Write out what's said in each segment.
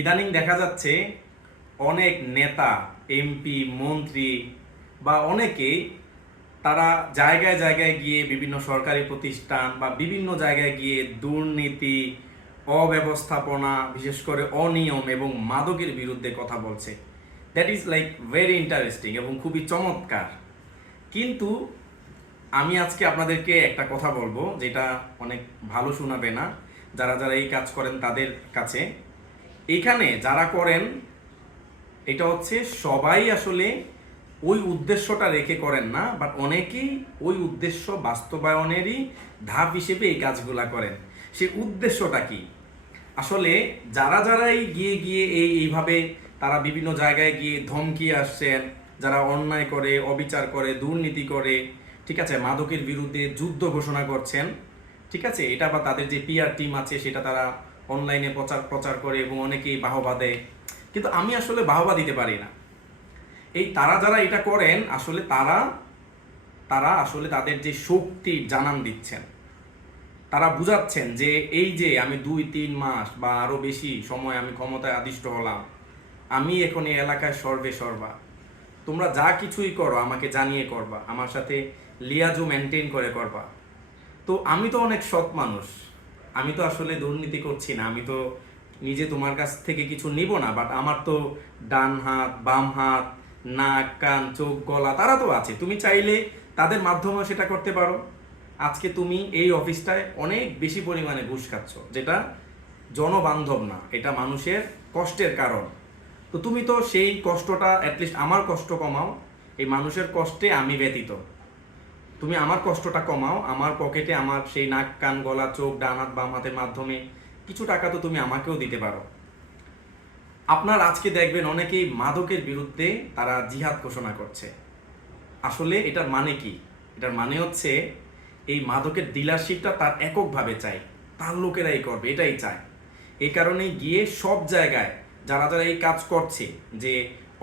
ইদানিং দেখা যাচ্ছে অনেক নেতা, এমপি, মন্ত্রী বা অনেকেই তারা জায়গায় জায়গায় গিয়ে বিভিন্ন সরকারি প্রতিষ্ঠান বা বিভিন্ন জায়গায় গিয়ে দুর্নীতি, অব্যবস্থাপনা, বিশেষ করে অনিয়ম এবং মাদকের বিরুদ্ধে কথা বলছে। That is like very interesting এবং খুবই চমৎকার। কিন্তু আমি আজকে আপনাদেরকে একটা কথা বলবো যেটা অনেক ভালো শোনাবে না যারা যারা এই কাজ করেন তাদের কাছে। এখানে যারা করেন এটা হচ্ছে সবাই আসলে ওই উদ্দেশ্যটা রেখে করেন না, বাট অনেকেই ওই উদ্দেশ্য বাস্তবায়নেরই ধাপ হিসেবে এই কাজগুলা করেন। সেই উদ্দেশ্যটা কি? আসলে যারা যারাই গিয়ে গিয়ে এইভাবে তারা বিভিন্ন জায়গায় গিয়ে ধমকি আসছেন, যারা অন্যায় করে, অবিচার করে, দুর্নীতি করে, ঠিক আছে, মাদকের বিরুদ্ধে যুদ্ধ ঘোষণা করছেন, ঠিক আছে, এটা বা তাদের যে পিআর টিম আছে সেটা তারা অনলাইনে প্রচার প্রচার করে এবং অনেকেই বাহবা দেয়। কিন্তু আমি আসলে বাহবা দিতে পারি না। এই তারা যারা এটা করেন আসলে তারা তারা আসলে তাদের যে শক্তি জানান দিচ্ছেন, তারা বুঝাচ্ছেন যে এই যে আমি 2-3 মাস বা আরো বেশি সময় আমি ক্ষমতায় আদিষ্ট হলাম, আমি এখন এই এলাকায় সর্বে সর্বা, তোমরা যা কিছুই করো আমাকে জানিয়ে করবা, আমার সাথে লিয়াজু মেনটেন করে করবা। তো আমি তো অনেক সৎ মানুষ, আমি তো আসলে দুর্নীতি করছি না, আমি তো নিজে তোমার কাছ থেকে কিছু নিব না, বাট আমার তো ডান হাত, বাম হাত, নাক, কান, চোখ, গলা তারা তো আছে, তুমি চাইলে তাদের মাধ্যমেও সেটা করতে পারো। আজকে তুমি এই অফিসটায় অনেক বেশি পরিমাণে ঘুষ খাচ্ছ, যেটা জনবান্ধব না, এটা মানুষের কষ্টের কারণ। তো তুমি তো সেই কষ্টটা অ্যাটলিস্ট আমার কষ্ট কমাও, এই মানুষের কষ্টে আমি ব্যতীত, তুমি আমার কষ্টটা কমাও, আমার পকেটে আমার সেই নাক, কান, গলা, চোখ, ডান হাত, বাম হাতের মাধ্যমে কিছু টাকা তো তুমি আমাকেও দিতে পারো। আপনার আজকে দেখবেন অনেকেই মাদকের বিরুদ্ধে তারা জিহাদ ঘোষণা করছে। আসলে এটার মানে কি? এটার মানে হচ্ছে এই মাদকের ডিলারশিপটা তার এককভাবে চাই, তার লোকেরাই করবে এটাই চায়। এই কারণে গিয়ে সব জায়গায় যারা যারা এই কাজ করছে, যে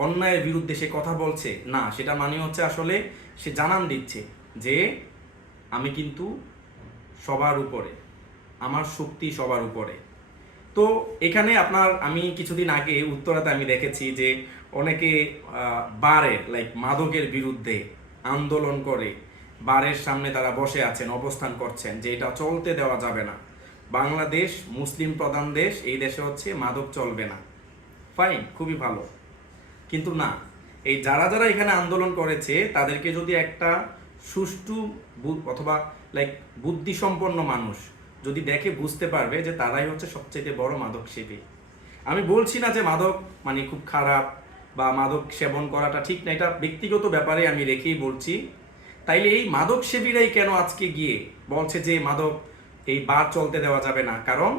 অন্যায়ের বিরুদ্ধে সে কথা বলছে না, সেটা মানে হচ্ছে আসলে সে জানান দিচ্ছে যে আমি কিন্তু সবার উপরে, আমার শক্তি সবার উপরে। তো এখানে আপনার আমি কিছুদিন আগে উত্তরাতে আমি দেখেছি যে অনেকে বারের লাইক মাদকের বিরুদ্ধে আন্দোলন করে বারের সামনে তারা বসে আছেন, অবস্থান করছেন যে এটা চলতে দেওয়া যাবে না, বাংলাদেশ মুসলিম প্রধান দেশ, এই দেশে হচ্ছে মাদক চলবে না। ফাইন, খুবই ভালো। কিন্তু না, এই যারা যারা এখানে আন্দোলন করেছে তাদেরকে যদি একটা সুষ্ঠু অথবা লাইক বুদ্ধিসম্পন্ন মানুষ যদি দেখে, বুঝতে পারবে যে তারাই হচ্ছে সবচেয়ে বড় মাদক সেবী। আমি বলছি না যে মাদক মানে খুব খারাপ বা মাদক সেবন করাটা ঠিক না, এটা ব্যক্তিগত ব্যাপারে আমি রেখেই বলছি। তাইলে এই মাদক সেবীরাই কেন আজকে গিয়ে বলছে যে মাদক এই বার চলতে দেওয়া যাবে না? কারণ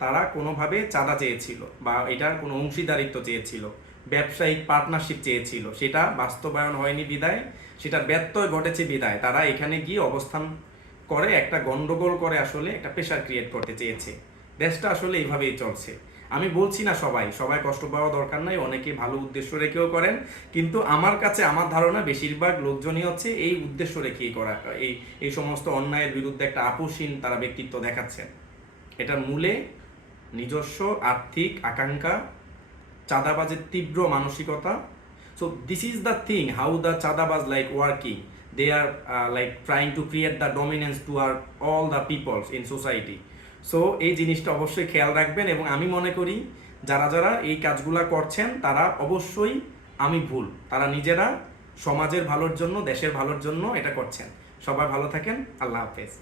তারা কোনোভাবে চাঁদা চেয়েছিল বা এটার কোনো অংশীদারিত্ব চেয়েছিল, ব্যবসায়িক পার্টনারশিপ চেয়েছিল, সেটা বাস্তবায়ন হয়নি বিদায়, সেটার ব্যত্যয় ঘটেছে বিদায় তারা এখানে গিয়ে অবস্থান করে একটা গন্ডগোল করে আসলে একটা প্রেশার ক্রিয়েট করতে চেয়েছে। দেশটা আসলে এইভাবেই চলছে। আমি বলছি না সবাই সবাই কষ্ট পাওয়া দরকার নাই, অনেকে ভালো উদ্দেশ্য রেখেও করেন, কিন্তু আমার কাছে আমার ধারণা বেশিরভাগ লোকজনই হচ্ছে এই উদ্দেশ্য রেখেই করা, এই এই সমস্ত অন্যায়ের বিরুদ্ধে একটা আপোষহীন তারা ব্যক্তিত্ব দেখাচ্ছেন। এটার মূলে নিজস্ব আর্থিক আকাঙ্ক্ষা, চাঁদাবাজের তীব্র মানসিকতা। So this is the thing how the চাঁদাবাজ like working, they are like trying to create the dominance to our all the peoples in society. সো এই জিনিসটা অবশ্যই খেয়াল রাখবেন, এবং আমি মনে করি যারা যারা এই কাজগুলা করছেন তারা অবশ্যই, আমি ভুল, তারা নিজেরা সমাজের ভালোর জন্য, দেশের ভালোর জন্য এটা করছেন। সবাই ভালো থাকেন, আল্লাহ হাফেজ।